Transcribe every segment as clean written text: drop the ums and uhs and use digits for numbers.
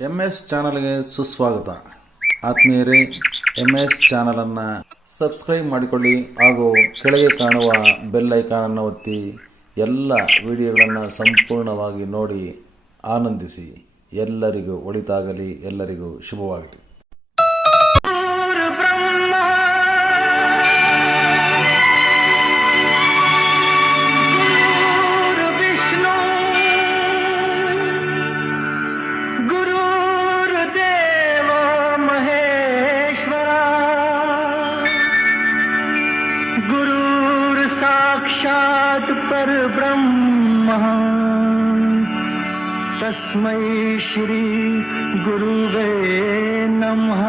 MS ಚಾನಲ್ಗೆ ಸುಸ್ವಾಗತ. ಆತ್ಮೀಯರೇ, MS ಚಾನಲನ್ನು ಸಬ್ಸ್ಕ್ರೈಬ್ ಮಾಡಿಕೊಳ್ಳಿ ಹಾಗೂ ಕೆಳಗೆ ಕಾಣುವ ಬೆಲ್ ಐಕಾನನ್ನು ಒತ್ತಿ ಎಲ್ಲ ವಿಡಿಯೋಗಳನ್ನು ಸಂಪೂರ್ಣವಾಗಿ ನೋಡಿ ಆನಂದಿಸಿ. ಎಲ್ಲರಿಗೂ ಒಳಿತಾಗಲಿ, ಎಲ್ಲರಿಗೂ ಶುಭವಾಗಲಿ. साक्षात् परब्रह्म तस्मै श्री गुरुवे नमः।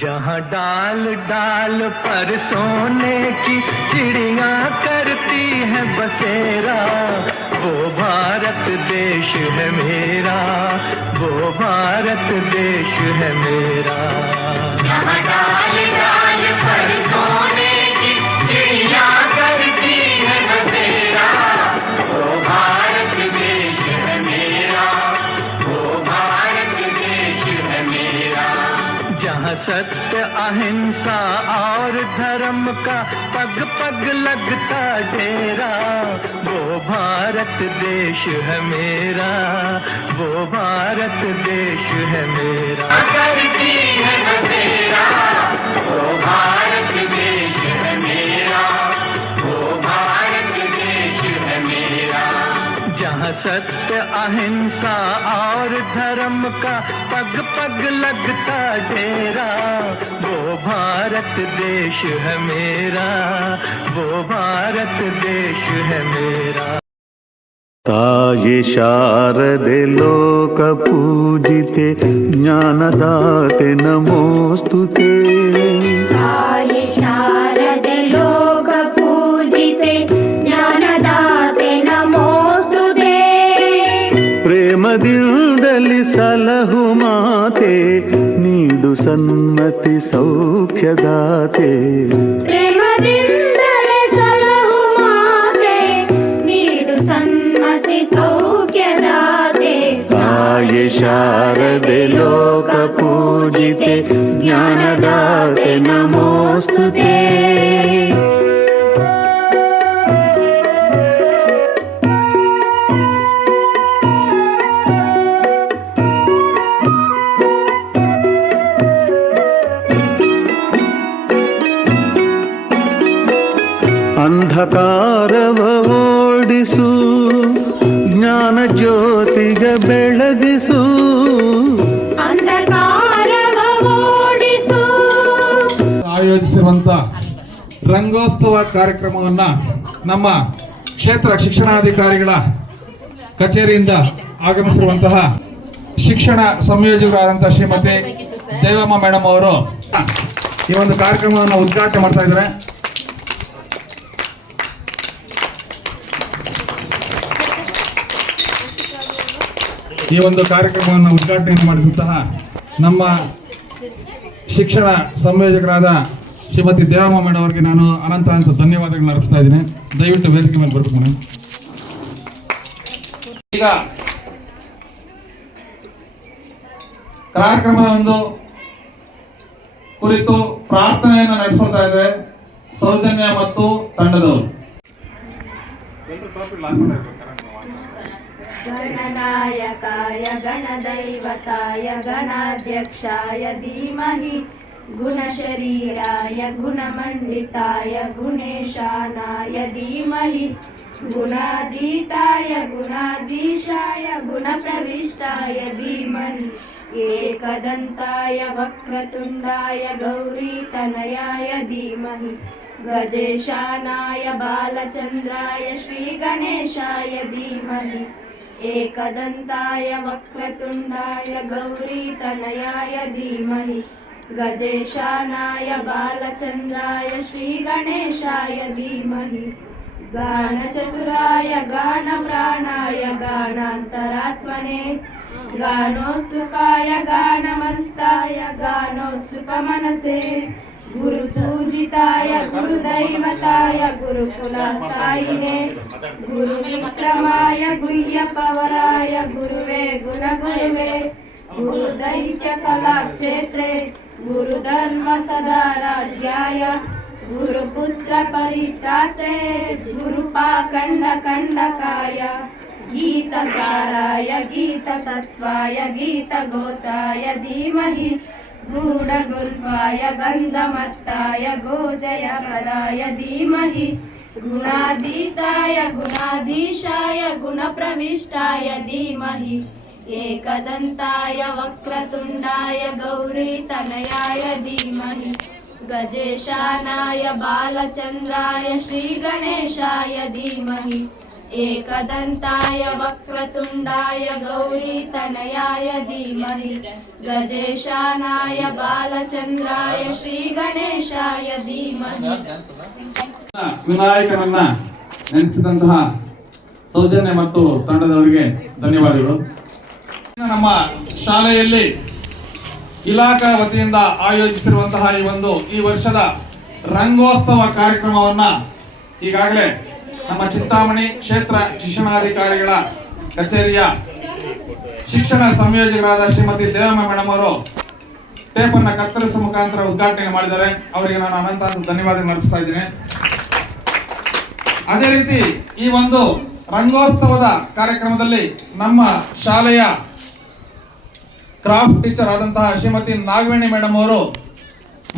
जहाँ डाल डाल पर सोने की चिड़िया करती है बसेरा, वो भारत देश है मेरा, वो भारत देश है मेरा। जहाँ डाल डाल पर सोने की चिड़िया करती है बसेरा, वो भारत देश है मेरा, वो भारत देश है मेरा। जहाँ सत्य अहिंसा और धर्म का पग पग लगता डेरा, वो भारत देश है मेरा, वो भारत देश है मेरा। करती है बसेरा, वो भारत देश है मेरा, वो भारत देश है मेरा। जहाँ सत्य अहिंसा और धर्म का पग पग लगता डेरा, वो भारत देश है मेरा, वो भारत देश है मेरा। ताये शारदे लोक पूजिते ज्ञानदाते नमोस्तुते। ताये शारदे लोक पूजिते ज्ञानदाते नमोस्तुते। प्रेमदिलदली सलहु माते नीडु सन्मति सौख्यदाते। प्रेमದಿಂದಲೇ ಸಲಹು ಮಾತೆ ನೀಡು ಸನ್ಮತಿ ಸೌಖ್ಯದಾತೆ। ताये शारदे लोक पूजिते ज्ञानदाते नमोस्तुते। ಅಂಧಕಾರವ ಓಡಿಸು, ಜ್ಞಾನ ಜ್ಯೋತಿಗ ಬೆಳಗಿಸು. ಅಂಧಕಾರವ ಓಡಿಸು. ಆಯೋಜಿಸಿರುವಂಥ ರಂಗೋತ್ಸವ ಕಾರ್ಯಕ್ರಮವನ್ನು ನಮ್ಮ ಕ್ಷೇತ್ರ ಶಿಕ್ಷಣಾಧಿಕಾರಿಗಳ ಕಚೇರಿಯಿಂದ ಆಗಮಿಸಿರುವಂತಹ ಶಿಕ್ಷಣ ಸಂಯೋಜಕರಾದಂಥ ಶ್ರೀಮತಿ ದೇವಮ್ಮ ಮೇಡಮ್ ಅವರು ಈ ಒಂದು ಕಾರ್ಯಕ್ರಮವನ್ನು ಉದ್ಘಾಟನೆ ಮಾಡ್ತಾ ಇದ್ದಾರೆ. ಈ ಒಂದು ಕಾರ್ಯಕ್ರಮವನ್ನು ಉದ್ಘಾಟನೆ ಮಾಡಿದಂತಹ ನಮ್ಮ ಶಿಕ್ಷಣ ಸಂಯೋಜಕರಾದ ಶ್ರೀಮತಿ ದೇವಮ್ಮ ಮೇಡಮ್ ಅವರಿಗೆ ನಾನು ಅನಂತ ಧನ್ಯವಾದಗಳನ್ನ ಅರ್ಪಿಸ್ತಾ ಇದ್ದೀನಿ. ದಯವಿಟ್ಟು ವೇದಿಕೆ ಮೇಲೆ ಬರ್ಬೇಕು ಮೇಡಮ್. ಈಗ ಕಾರ್ಯಕ್ರಮದ ಒಂದು ಕುರಿತು ಪ್ರಾರ್ಥನೆಯನ್ನು ನಡೆಸ್ಕೊಳ್ತಾ ಇದ್ದಾರೆ ಸೌಜನ್ಯ ಮತ್ತು ತಂಡದವರು. ಗಣನಾಯಕಾಯ ಗಣದೈವತಾಯ ಗಣಾಧ್ಯಕ್ಷಾಯ ಧೀಮಹಿ ಗುಣಶರೀರಾಯ ಗುಣಮಂಡಿತಾಯ ಗುಣೇಶಾನಾಯ ಧೀಮಹಿ ಗುಣಾಧೀತಾಯ ಗುಣಾಧೀಶಾಯ ಗುಣಪ್ರವಿಷ್ಟಾಯ ಧೀಮಹಿ ಏಕದಂತಾಯ ವಕ್ರತುಂಡಾಯ ಗೌರೀತನಯಾಯ ಧೀಮಹಿ ಗಜೇಶಾನಾಯ ಬಾಲಚಂದ್ರಾಯ ಶ್ರೀಗಣೇಶಾಯ ಧೀಮಹಿ ಏಕದಂತಾಯ ವಕ್ರತುಂಡಾಯ ಗೌರೀತನಯಾಯ ಧೀಮಹಿ ಗಜೇಶಾನಾಯ ಬಾಲಚಂದ್ರಾಯ ಶ್ರೀಗಣೇಶಾಯ ಧೀಮಹಿ गानचतुराय गानप्राणाय गानान्तरात्मने गानोत्सुकाय गानमन्ताय गानोत्सुकमनसे गुरुपूजिताय गुरुदैवताय गुरुकुलस्थायिने गुरुविक्रमाय गुह्यपवराय गुरुवे गुणगुरुवे गुरुदैक्यकलाक्षेत्रे गुरुधर्मसदाराध्याय गुरुपुत्रपरित्रात्रे गुरुपाखण्डकण्डकाय गीतसाराय गीततत्त्वाय गीतगोताय धीमहि गूढगुल्फाय गन्धमत्ताय गोजयपदाय धीमहि गुणातीताय गुणाधीशाय गुणप्रविष्टाय धीमहि एकदन्ताय वक्रतुण्डाय गौरीतनयाय धीमहि गजेशानाय बालचन्द्राय श्रीगणेशाय धीमहि एकदन्ताय वक्रतुण्डाय गौरीतनयाय धीमहि गजेशानाय बालचन्द्राय श्रीगणेशाय धीमहि ವಿನಾಯಕನನ್ನ ನೆನೆಸಿದಂತಹ ಸೌಜನ್ಯ ಮತ್ತು ತಂಡದವರಿಗೆ ಧನ್ಯವಾದಗಳು. ನಮ್ಮ ಶಾಲೆಯಲ್ಲಿ ಇಲಾಖಾ ವತಿಯಿಂದ ಆಯೋಜಿಸಿರುವಂತಹ ಈ ವರ್ಷದ ರಂಗೋತ್ಸವ ಕಾರ್ಯಕ್ರಮವನ್ನ ಈಗಾಗಲೇ ನಮ್ಮ ಚಿಂತಾಮಣಿ ಕ್ಷೇತ್ರ ಶಿಕ್ಷಣಾಧಿಕಾರಿಗಳ ಕಚೇರಿಯ ಶಿಕ್ಷಣ ಸಂಯೋಜಕರಾದ ಶ್ರೀಮತಿ ದೇವಮ್ಮ ಮೇಡಮ್ ಅವರು ಟೇಪನ್ನು ಕತ್ತರಿಸುವ ಮುಖಾಂತರ ಉದ್ಘಾಟನೆ ಮಾಡಿದ್ದಾರೆ. ಅವರಿಗೆ ನಾನು ಅನಂತ ಧನ್ಯವಾದ ಅರ್ಪಿಸ್ತಾ ಇದ್ದೀನಿ. ಅದೇ ರೀತಿ ಈ ಒಂದು ರಂಗೋತ್ಸವದ ಕಾರ್ಯಕ್ರಮದಲ್ಲಿ ನಮ್ಮ ಶಾಲೆಯ ಕ್ರಾಫ್ಟ್ ಟೀಚರ್ ಆದಂತಹ ಶ್ರೀಮತಿ ನಾಗವೇಣಿ ಮೇಡಮ್ ಅವರು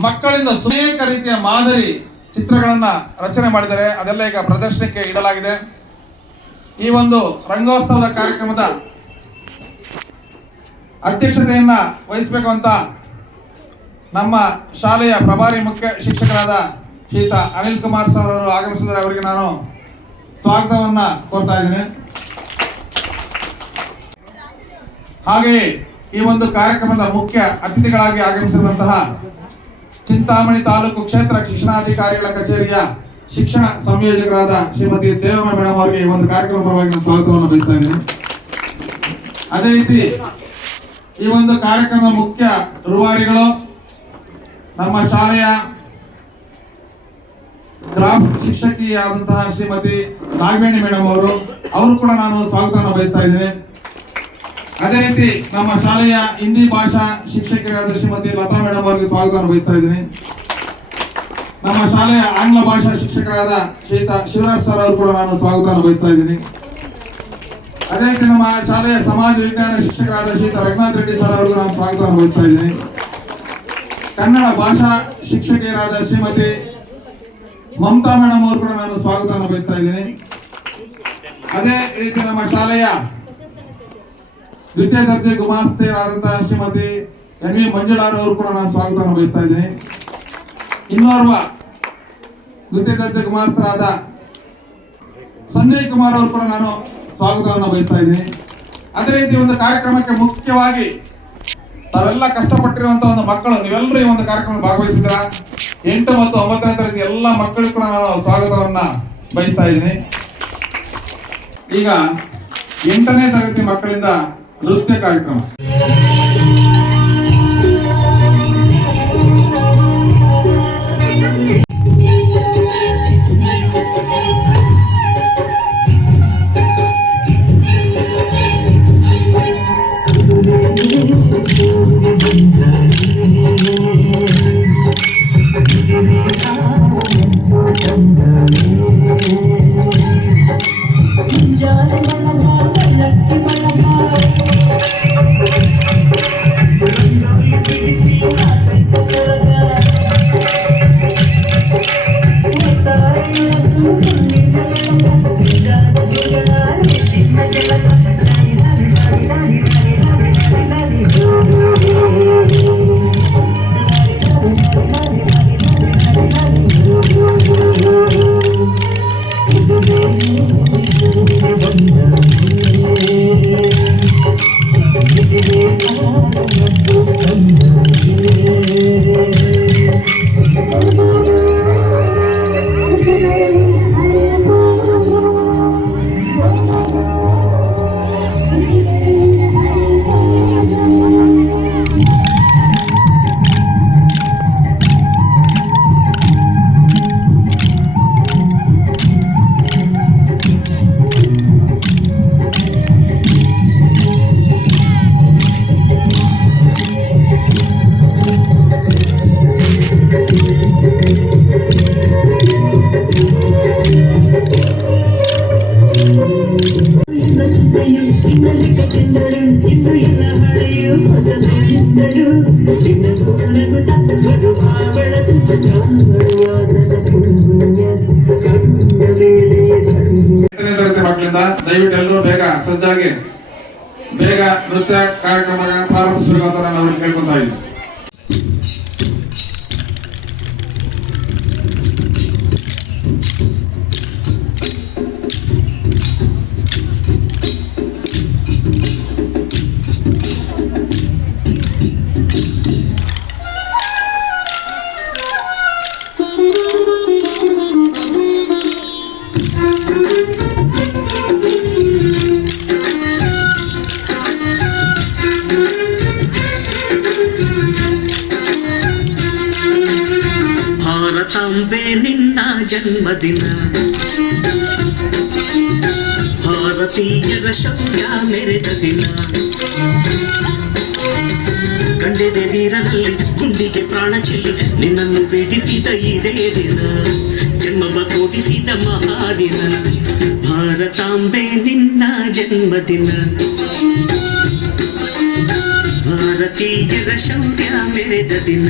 ಮಕ್ಕಳಿಂದ ಅನೇಕ ರೀತಿಯ ಮಾದರಿ ಚಿತ್ರಗಳನ್ನ ರಚನೆ ಮಾಡಿದ್ದಾರೆ. ಅದೆಲ್ಲ ಈಗ ಪ್ರದರ್ಶನಕ್ಕೆ ಇಡಲಾಗಿದೆ. ಈ ಒಂದು ರಂಗೋತ್ಸವದ ಕಾರ್ಯಕ್ರಮದ ಅಧ್ಯಕ್ಷತೆಯನ್ನ ವಹಿಸಬೇಕು ಅಂತ ನಮ್ಮ ಶಾಲೆಯ ಪ್ರಭಾರಿ ಮುಖ್ಯ ಶಿಕ್ಷಕರಾದ ಶ್ರೀಯುತ ಅನಿಲ್ ಕುಮಾರ್ ಸರ್ ಅವರು ಆಗಮಿಸಿದರೆ ಅವರಿಗೆ ನಾನು ಸ್ವಾಗತವನ್ನ ಕೋರ್ತಾ ಇದ್ದೇನೆ. ಹಾಗೆಯೇ ಈ ಒಂದು ಕಾರ್ಯಕ್ರಮದ ಮುಖ್ಯ ಅತಿಥಿಗಳಾಗಿ ಆಗಮಿಸಿರುವಂತಹ ಚಿಂತಾಮಣಿ ತಾಲೂಕು ಕ್ಷೇತ್ರ ಶಿಕ್ಷಣಾಧಿಕಾರಿಗಳ ಕಚೇರಿಯ ಶಿಕ್ಷಣ ಸಂಯೋಜಕರಾದ ಶ್ರೀಮತಿ ದೇವಮ್ಮ ಮೇಡಮ್ ಅವರಿಗೆ ಈ ಒಂದು ಕಾರ್ಯಕ್ರಮ ಪರವಾಗಿ ನಾನು ಸ್ವಾಗತವನ್ನು ಬಯಸ್ತಾ ಇದ್ದೇನೆ. ಅದೇ ರೀತಿ ಈ ಒಂದು ಕಾರ್ಯಕ್ರಮದ ಮುಖ್ಯ ರೂವಾರಿಗಳು ನಮ್ಮ ಶಾಲೆಯ ಕ್ರಾಫ್ಟ್ ಶಿಕ್ಷಕಿಯಾದಂತಹ ಶ್ರೀಮತಿ ನಾಗವೇಣಿ ಮೇಡಮ್ ಅವರು ಕೂಡ ನಾನು ಸ್ವಾಗತವನ್ನು ಬಯಸ್ತಾ ಇದ್ದೇನೆ. ಅದೇ ರೀತಿ ನಮ್ಮ ಶಾಲೆಯ ಹಿಂದಿ ಭಾಷಾ ಶಿಕ್ಷಕರಾದ ಶ್ರೀಮತಿ ಲತಾ ಮೇಡಮ್ ಅವರಿಗೆ ಸ್ವಾಗತವನ್ನು ಬಯಸ್ತಾ ಇದ್ದೀನಿ. ನಮ್ಮ ಶಾಲೆಯ ಆಂಗ್ಲ ಭಾಷಾ ಶಿಕ್ಷಕರಾದ ಶ್ರೀಯುತ ಶಿವರಾಜ್ ಸರ್ ಅವರು ಕೂಡ ನಾನು ಸ್ವಾಗತವನ್ನು ಬಯಸ್ತಾ ಇದ್ದೀನಿ. ಅದೇ ರೀತಿ ನಮ್ಮ ಶಾಲೆಯ ಸಮಾಜ ವಿಜ್ಞಾನ ಶಿಕ್ಷಕರಾದ ಶ್ರೀಯುತ ರಘುನಾಥ್ ರೆಡ್ಡಿ ಸರ್ ಅವರಿಗೂ ನಾನು ಸ್ವಾಗತವನ್ನು ಬಯಸ್ತಾ ಇದ್ದೀನಿ. ಕನ್ನಡ ಭಾಷಾ ಶಿಕ್ಷಕಿಯರಾದ ಶ್ರೀಮತಿ ಮಮತಾ ಮೇಡಮ್ ಅವರು ಕೂಡ ನಾನು ಸ್ವಾಗತವನ್ನು ಬಯಸ್ತಾ ಇದ್ದೀನಿ. ಅದೇ ರೀತಿ ನಮ್ಮ ಶಾಲೆಯ ದ್ವಿತೀಯ ದರ್ಜೆ ಗುಮಾಸ್ತೆಯರಾದಂತಹ ಶ್ರೀಮತಿ ಎನ್ ವಿ ಮಂಜುಳಾರ್ ಅವರು ಕೂಡ ನಾನು ಸ್ವಾಗತವನ್ನು ಬಯಸ್ತಾ ಇದ್ದೀನಿ. ಇನ್ನೋರ್ವ ದ್ವಿತೀಯ ದರ್ಜೆ ಗುಮಾಸ್ತರಾದ ಸಂಜಯ್ ಕುಮಾರ್ ಅವರು ಕೂಡ ನಾನು ಸ್ವಾಗತವನ್ನು ಬಯಸ್ತಾ ಇದ್ದೀನಿ. ಅದೇ ರೀತಿ ಒಂದು ಕಾರ್ಯಕ್ರಮಕ್ಕೆ ಮುಖ್ಯವಾಗಿ ತಾವೆಲ್ಲ ಕಷ್ಟಪಟ್ಟಿರುವಂತಹ ಒಂದು ಮಕ್ಕಳು ನೀವೆಲ್ಲರೂ ಈ ಒಂದು ಕಾರ್ಯಕ್ರಮ ಭಾಗವಹಿಸಿದ್ರ 8 ಮತ್ತು 9ನೇ ತರಗತಿ ಎಲ್ಲ ಮಕ್ಕಳಿಗೂ ಕೂಡ ನಾನು ಸ್ವಾಗತವನ್ನ ಬಯಸ್ತಾ ಇದ್ದೀನಿ. ಈಗ 8ನೇ ತರಗತಿ ಮಕ್ಕಳಿಂದ ನೃತ್ಯ ಕಾರ್ಯಕ್ರಮ. ಆದ್ರಿಂದ ದಯವಿಟ್ಟು ಎಲ್ಲರೂ ಬೇಗ ಸಜ್ಜಾಗಿ ಬೇಗ ನೃತ್ಯ ಕಾರ್ಯಕ್ರಮ ಪ್ರಾರಂಭಿಸಬೇಕು ಅಂತ ನಾನು ಅವ್ರಿಗೆ ಕೇಳ್ಕೊತಾ ಇದ್ದೀನಿ. ಭಾರತಾಂಬೆ ನಿನ್ನ ಜನ್ಮದಿನ, ಭಾರತೀಯರ ಶೌರ್ಯ ಮೆರೆದ ದಿನ, ಕಂಡೆದೆ ವೀರರಲ್ಲಿ ಗುಂಡಿಗೆ ಪ್ರಾಣ ಚೆಲ್ಲಿ ನಿನ್ನನ್ನು ಬೇಡಿಸಿದ ಇದೇ ದಿನ, ಜನ್ಮವ ಕೋಟಿಸಿದ ಮಹಾದಿನ. ಭಾರತಾಂಬೆ ನಿನ್ನ ಜನ್ಮದಿನ, ಭಾರತೀಯರ ಶೌರ್ಯ ಮೆರೆದ ದಿನ.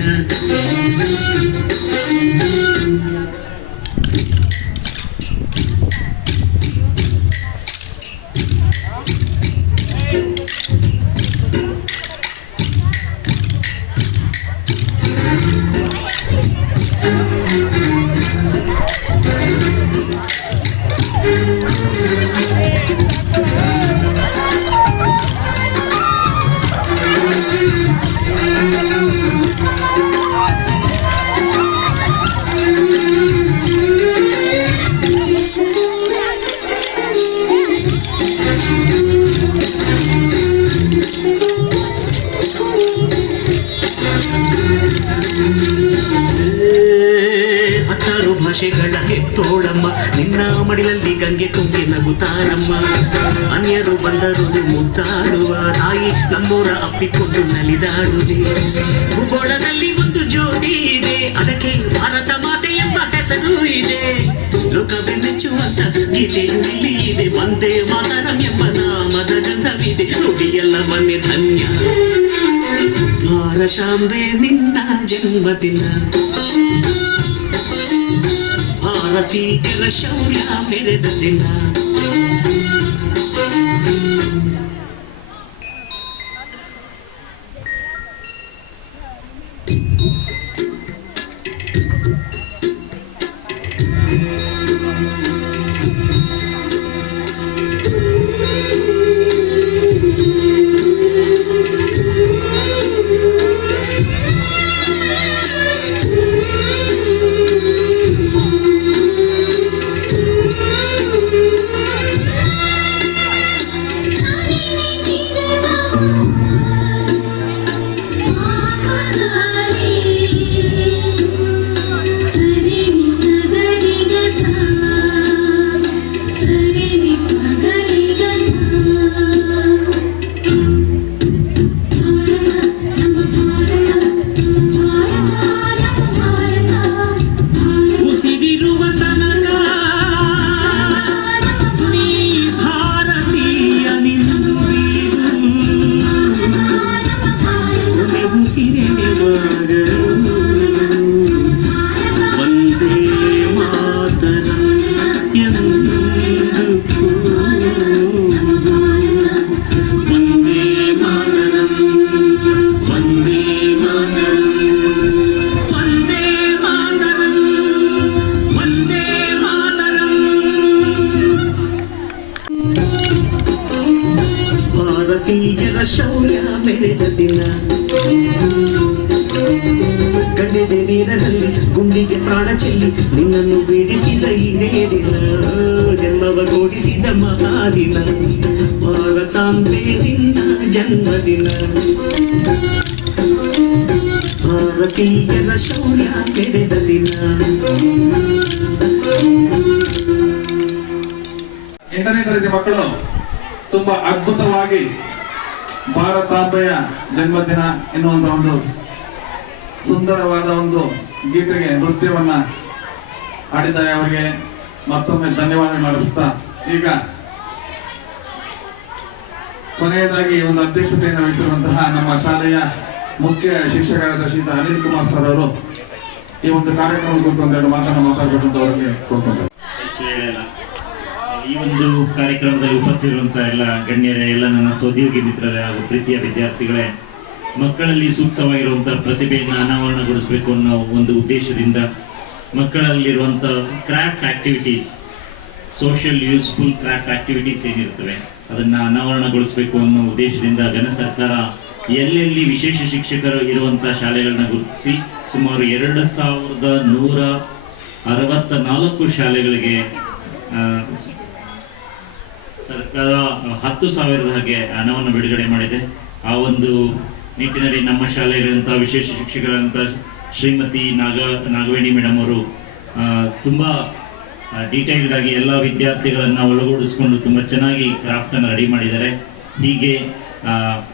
ಭಾಷೆಗಳ ಹೆತ್ತೋಳಮ್ಮ, ನಿನ್ನ ಮಡಿಲಲ್ಲಿ ಗಂಗೆ ತುಂಬಿ ನಗುತ್ತಾರಮ್ಮ. ಅನ್ಯರು ಬಂದರು ಮುದ್ದಾಡುವ ತಾಯಿ, ನಮ್ಮೂರ ಅಪ್ಪಿಕೊಂಡು ನಲಿದಾಡುವೆ. ಭೂಗೋಳದಲ್ಲಿ ಒಂದು ಜ್ಯೋತಿ ಇದೆ, ಅದಕ್ಕೆ ಭಾರತ ಮಾತೆ ಎಂಬ ಹೆಸರು ಇದೆ. ಲೋಕವೇ ಮೆಚ್ಚುವಂತ ಗೀತೆಯು ಇಲ್ಲಿ ಇದೆ, ವಂದೇ ಮಾತರಂ ಎಂಬ ನಾಮದ ಗಂಧವಿದೆ. ನುಡಿಯೆಲ್ಲವನ್ನೇ ಧನ್ಯ. ಭಾರತಾಂಬೆ ನಿನ್ನ ಜನ್ಮದಿನ, ಭಾರತೀಯರ ಶೌರ್ಯ ಮೆರೆದ ದಿನ. ಭಾರತೀಯರ ಶೌರ್ಯ ಮೆರೆದ ದಿನ, ಕಂಡೆದೆ ನೀರಲ್ಲಿ ಗುಂಡಿಗೆ ಪ್ರಾಣ ಚೆಲ್ಲಿ ನಿನ್ನನ್ನು ಬೀಡಿಸಿದ ಇದೇ ದಿನ, ಜನ್ಮವ ಗೋಡಿಸಿದ ಮಹಾದಿನ. ಭಾರತಾಂಬೆ ನಿನ್ನ ಜನ್ಮದಿನ, ಭಾರತೀಯರ ಶೌರ್ಯ ಮೆರೆದ ದಿನ. 8ನೇ ತರಗತಿ ಮಕ್ಕಳು ತುಂಬಾ ಅದ್ಭುತವಾಗಿ ಭಾರತಾಂಬೆಯ ಜನ್ಮದಿನ ಎನ್ನುವಂತ ಒಂದು ಸುಂದರವಾದ ಒಂದು ಗೀತೆಗೆ ನೃತ್ಯವನ್ನ ಆಡಿದ್ದಾರೆ. ಅವರಿಗೆ ಮತ್ತೊಮ್ಮೆ ಧನ್ಯವಾದ ಅರ್ಪಿಸ್ತಾ, ಈಗ ಕೊನೆಯದಾಗಿ ಒಂದು ಅಧ್ಯಕ್ಷತೆಯನ್ನು ವಹಿಸಿರುವಂತಹ ನಮ್ಮ ಶಾಲೆಯ ಮುಖ್ಯ ಶಿಕ್ಷಕರಾದ ಶ್ರೀಯುತ ಅನಿಲ್ ಕುಮಾರ್ ಸರ್ ಅವರು ಈ ಒಂದು ಕಾರ್ಯಕ್ರಮ ಕುರಿತು ಒಂದೆರಡು ಮಾತನ್ನು ಮಾತಾಡಬೇಕು ಅಂತ ಅವರಿಗೆ ಕೋರ್ಕೊಂಡ್ರು. ಈ ಒಂದು ಕಾರ್ಯಕ್ರಮದಲ್ಲಿ ಉಪಸ್ಥಿತಿರುವಂತಹ ಎಲ್ಲ ಗಣ್ಯರೇ, ಎಲ್ಲ ನನ್ನ ಸಹೋದ್ಯೋಗಿ ಮಿತ್ರರೇ ಹಾಗೂ ಪ್ರೀತಿಯ ವಿದ್ಯಾರ್ಥಿಗಳೇ, ಮಕ್ಕಳಲ್ಲಿ ಸೂಕ್ತವಾಗಿರುವಂತಹ ಪ್ರತಿಭೆಯನ್ನು ಅನಾವರಣಗೊಳಿಸಬೇಕು ಅನ್ನೋ ಒಂದು ಉದ್ದೇಶದಿಂದ ಮಕ್ಕಳಲ್ಲಿರುವಂಥ craft activities, social useful craft activities ಏನಿರ್ತವೆ ಅದನ್ನು ಅನಾವರಣಗೊಳಿಸಬೇಕು ಅನ್ನೋ ಉದ್ದೇಶದಿಂದ ಘನ ಸರ್ಕಾರ ಎಲ್ಲೆಲ್ಲಿ ವಿಶೇಷ ಶಿಕ್ಷಕರು ಇರುವಂಥ ಶಾಲೆಗಳನ್ನ ಗುರುತಿಸಿ ಸುಮಾರು 2164 ಶಾಲೆಗಳಿಗೆ ಸರ್ಕಾರ 10,000 ಹಾಗೆ ಹಣವನ್ನು ಬಿಡುಗಡೆ ಮಾಡಿದೆ. ಆ ಒಂದು ನಿಟ್ಟಿನಲ್ಲಿ ನಮ್ಮ ಶಾಲೆಯಲ್ಲಿರುವಂಥ ವಿಶೇಷ ಶಿಕ್ಷಕರಂತ ಶ್ರೀಮತಿ ನಾಗವೇಣಿ ಮೇಡಮ್ ಅವರು ತುಂಬ ಡೀಟೇಲ್ಡ್ ಆಗಿ ಎಲ್ಲ ವಿದ್ಯಾರ್ಥಿಗಳನ್ನು ಒಳಗೂಡಿಸ್ಕೊಂಡು ತುಂಬ ಚೆನ್ನಾಗಿ ಕ್ರಾಫ್ಟನ್ನು ರೆಡಿ ಮಾಡಿದ್ದಾರೆ. ಹೀಗೆ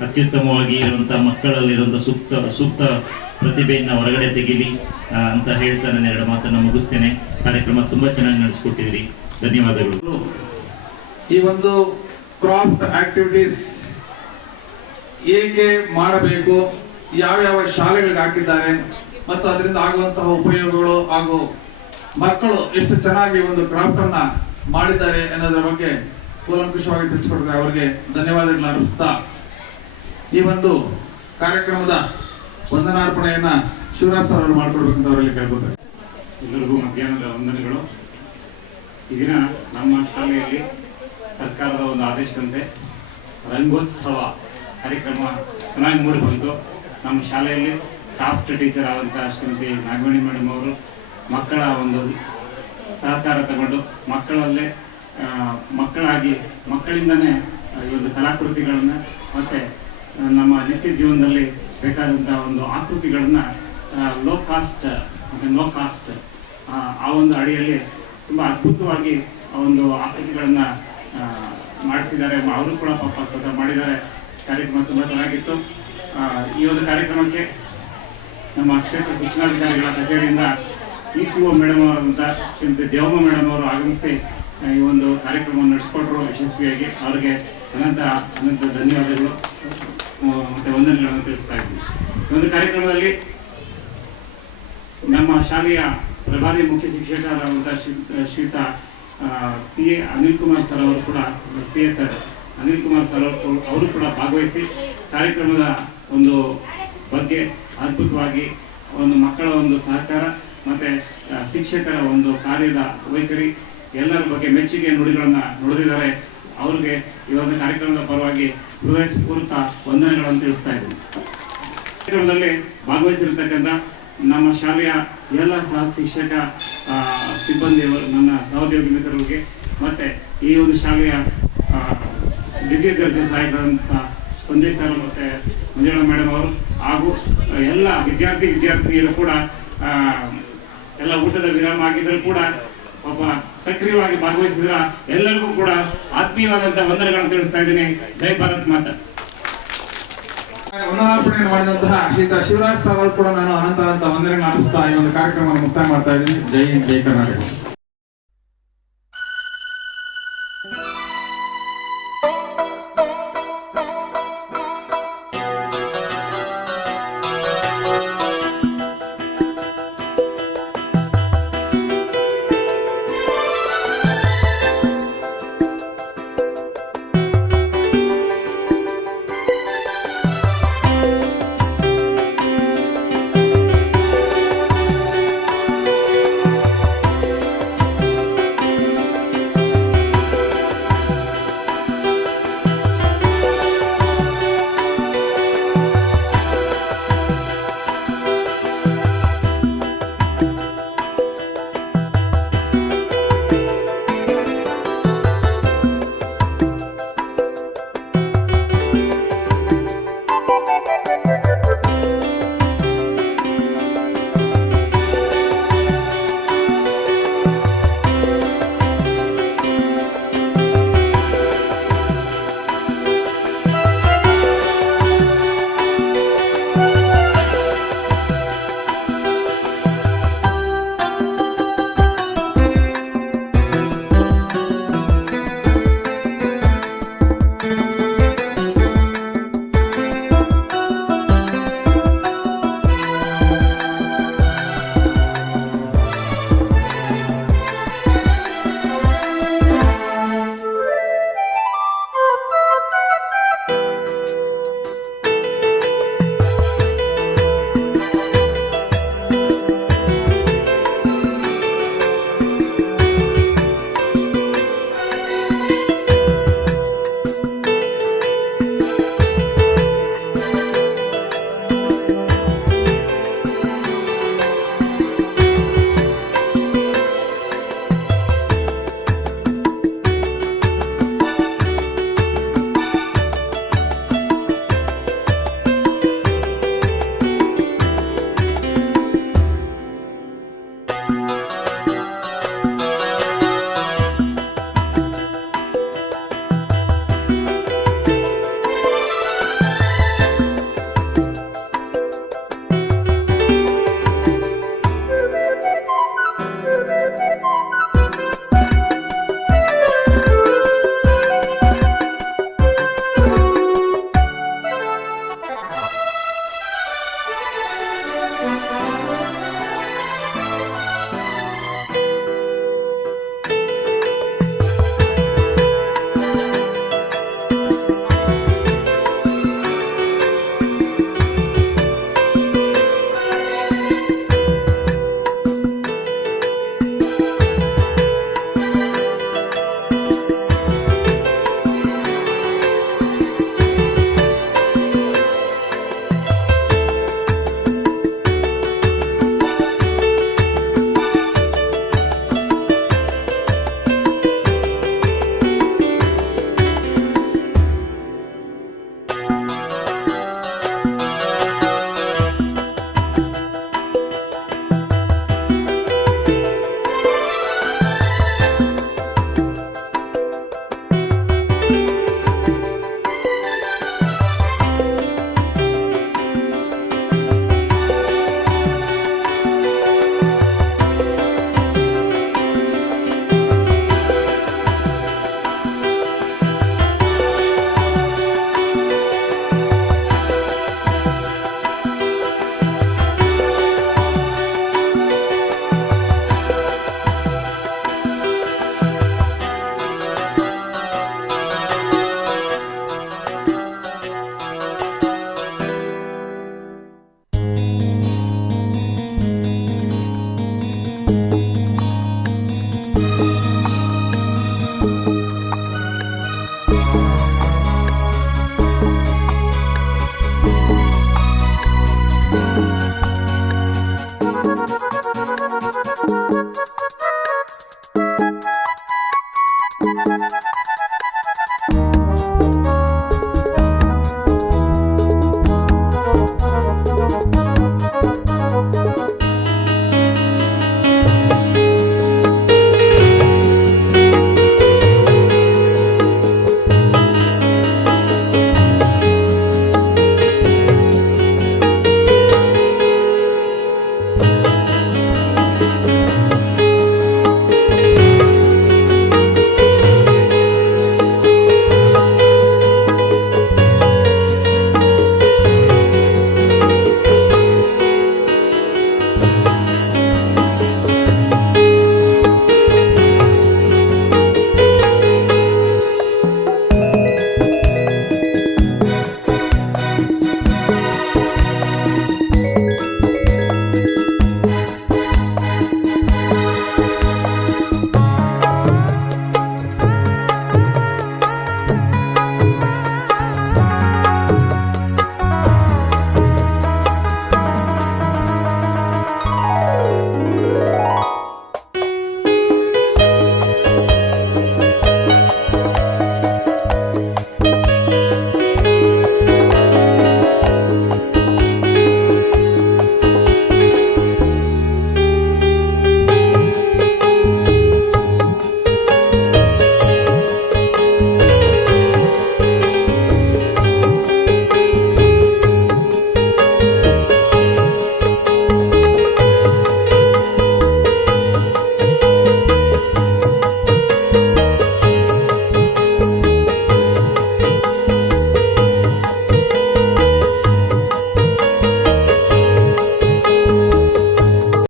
ಅತ್ಯುತ್ತಮವಾಗಿ ಇರುವಂಥ ಮಕ್ಕಳಲ್ಲಿರುವಂಥ ಸೂಕ್ತ ಪ್ರತಿಭೆಯನ್ನು ಹೊರಗಡೆ ತೆಗೀಲಿ ಅಂತ ಹೇಳ್ತಾ ನಾನು 2 ಮಾತನ್ನು ಮುಗಿಸ್ತೇನೆ. ಕಾರ್ಯಕ್ರಮ ತುಂಬ ಚೆನ್ನಾಗಿ ನಡೆಸ್ಕೊಟ್ಟಿದ್ದೀರಿ, ಧನ್ಯವಾದಗಳು. ಈ ಒಂದು ಕ್ರಾಫ್ಟ್ ಆಕ್ಟಿವಿಟೀಸ್ ಏಕೆ ಮಾಡಬೇಕು, ಯಾವ್ಯಾವ ಶಾಲೆಗಳಿಗೆ ಹಾಕಿದ್ದಾರೆ ಮತ್ತು ಅದರಿಂದ ಆಗುವಂತಹ ಉಪಯೋಗಗಳು ಹಾಗೂ ಮಕ್ಕಳು ಎಷ್ಟು ಚೆನ್ನಾಗಿ ಒಂದು ಕ್ರಾಫ್ಟ್ ಅನ್ನ ಮಾಡಿದ್ದಾರೆ ಅನ್ನೋದರ ಬಗ್ಗೆ ಕೂಲಂಕುಷವಾಗಿ ತಿಳಿಸಿಕೊಟ್ಟಿದ್ದಾರೆ. ಅವರಿಗೆ ಧನ್ಯವಾದಗಳನ್ನ ಅರ್ಪಿಸ್ತಾ ಈ ಒಂದು ಕಾರ್ಯಕ್ರಮದ ವಂದನಾರ್ಪಣೆಯನ್ನ ಶಿವರಾಜ್ ಸರ್ ಅವರು ಮಾಡಿಕೊಡ್ಬೇಕಂತ ಅವರಲ್ಲಿ ಕೇಳ್ಕೊತಾರೆ. ಎಲ್ಲರಿಗೂ ಮಧ್ಯಾಹ್ನದ ವಂದನೆಗಳು. ಈ ದಿನ ನಮ್ಮ ಶಾಲೆಯಲ್ಲಿ ಸರ್ಕಾರದ ಒಂದು ಆದೇಶದಂತೆ ರಂಗೋತ್ಸವ ಕಾರ್ಯಕ್ರಮ ಚೆನ್ನಾಗಿ ಮೂಡಿ ಬಂತು. ನಮ್ಮ ಶಾಲೆಯಲ್ಲಿ ಕ್ರಾಫ್ಟ್ ಟೀಚರ್ ಆದಂಥ ಶ್ರೀಮತಿ ನಾಗವೇಣಿ ಮೇಡಮ್ ಅವರು ಮಕ್ಕಳ ಒಂದು ಸಹಕಾರ ತಗೊಂಡು ಮಕ್ಕಳಲ್ಲೇ ಮಕ್ಕಳಿಂದನೇ ಈ ಒಂದು ಕಲಾಕೃತಿಗಳನ್ನು ಮತ್ತು ನಮ್ಮ ನಿತ್ಯ ಜೀವನದಲ್ಲಿ ಬೇಕಾದಂಥ ಒಂದು ಆಕೃತಿಗಳನ್ನು ಲೋ ಕಾಸ್ಟ್ ಮತ್ತು ನೋ ಕಾಸ್ಟ್ ಆ ಒಂದು ಅಡಿಯಲ್ಲಿ ತುಂಬ ಅದ್ಭುತವಾಗಿ ಆ ಒಂದು ಆಕೃತಿಗಳನ್ನು ಮಾಡಿಸಿದ್ದಾರೆ. ಅವರು ಕೂಡ ಪಾಪ ಸ್ವತಃ ಮಾಡಿದ್ದಾರೆ. ಕಾರ್ಯಕ್ರಮ ತುಂಬ ಚೆನ್ನಾಗಿತ್ತು. ಈ ಒಂದು ಕಾರ್ಯಕ್ರಮಕ್ಕೆ ನಮ್ಮ ಕ್ಷೇತ್ರ ಶಿಕ್ಷಣಾಧಿಕಾರಿಗಳ ಕಚೇರಿಯಿಂದ ECO ಮೇಡಮ್ ಅವರಂತ ಶ್ರೀಮತಿ ದೇವಮ್ಮ ಮೇಡಮ್ ಅವರು ಆಗಮಿಸಿ ಈ ಒಂದು ಕಾರ್ಯಕ್ರಮವನ್ನು ನಡೆಸಿಕೊಟ್ಟರು ಯಶಸ್ವಿಯಾಗಿ. ಅವರಿಗೆ ಅನಂತ ಧನ್ಯವಾದಗಳು ಮತ್ತು ವಂದನೆಗಳನ್ನು ತಿಳಿಸ್ತಾ ಇದ್ದೀನಿ. ಈ ಒಂದು ಕಾರ್ಯಕ್ರಮದಲ್ಲಿ ನಮ್ಮ ಶಾಲೆಯ ಪ್ರಭಾರಿ ಮುಖ್ಯ ಶಿಕ್ಷಕರಾದಂಥ ಶ್ರೀಯುತ CA ಅನಿಲ್ ಕುಮಾರ್ ಸರ್ ಅವರು ಕೂಡ CA sir Anil Kumar sir ಅವರು ಕೂಡ ಭಾಗವಹಿಸಿ ಕಾರ್ಯಕ್ರಮದ ಒಂದು ಬಗ್ಗೆ ಅದ್ಭುತವಾಗಿ ಒಂದು ಮಕ್ಕಳ ಒಂದು ಸಹಕಾರ ಮತ್ತು ಶಿಕ್ಷಕರ ಒಂದು ಕಾರ್ಯದ ವೈಖರಿ ಎಲ್ಲರ ಬಗ್ಗೆ ಮೆಚ್ಚುಗೆ ನುಡಿಗಳನ್ನು ನುಡಿದಿದ್ದಾರೆ. ಅವ್ರಿಗೆ ಈ ಒಂದು ಕಾರ್ಯಕ್ರಮದ ಪರವಾಗಿ ಹೃದಯಪೂರ್ವಕ ವಂದನೆಗಳನ್ನು ತಿಳಿಸ್ತಾ ಇದ್ದೀನಿ. ಕಾರ್ಯಕ್ರಮದಲ್ಲಿ ಭಾಗವಹಿಸಿರ್ತಕ್ಕಂಥ ನಮ್ಮ ಶಾಲೆಯ ಎಲ್ಲ ಸಹ ಶಿಕ್ಷಕ ಸಿಬ್ಬಂದಿಯವರು, ನನ್ನ ಸಹೋದ್ಯೋಗಿ ಮಿತ್ರರಿಗೆ ಮತ್ತು ಈ ಒಂದು ಶಾಲೆಯ ದ್ವಿತೀಯ ದರ್ಜೆ ಸಹಾಯಕರಂಥ ಸಂಜಯ್ ಸರ್ ಮತ್ತು ಮಂಜುಳಾ ಮೇಡಮ್ ಅವರು ಹಾಗೂ ಎಲ್ಲ ವಿದ್ಯಾರ್ಥಿನಿಯರು ಕೂಡ ಎಲ್ಲ ಊಟದ ವಿರಾಮ ಆಗಿದ್ದರೂ ಕೂಡ ಪಾಪ ಸಕ್ರಿಯವಾಗಿ ಭಾಗವಹಿಸಿದ್ರ ಎಲ್ಲರಿಗೂ ಕೂಡ ಆತ್ಮೀಯವಾದಂಥ ವಂದನೆಗಳನ್ನು ತಿಳಿಸ್ತಾ ಇದ್ದೀನಿ. ಜೈ ಭಾರತ್ ಮಾತಾ. ವಂದನಾರ್ಪಣೆಯನ್ನು ಮಾಡಿದಂತಹ ಶ್ರೀಯುತ ಶಿವರಾಜ್ ಸರ್ ಅವರು ಕೂಡ ನಾನು ಅನಂತ ವಂದನೆಗಳನ್ನು ಅರ್ಪಿಸ್ತಾ ಈ ಒಂದು ಕಾರ್ಯಕ್ರಮವನ್ನು ಮುಕ್ತಾಯ ಮಾಡ್ತಾ ಇದ್ದೀನಿ. ಜೈ ಹಿಂದ್, ಜೈ ಕರ್ನಾಟಕ.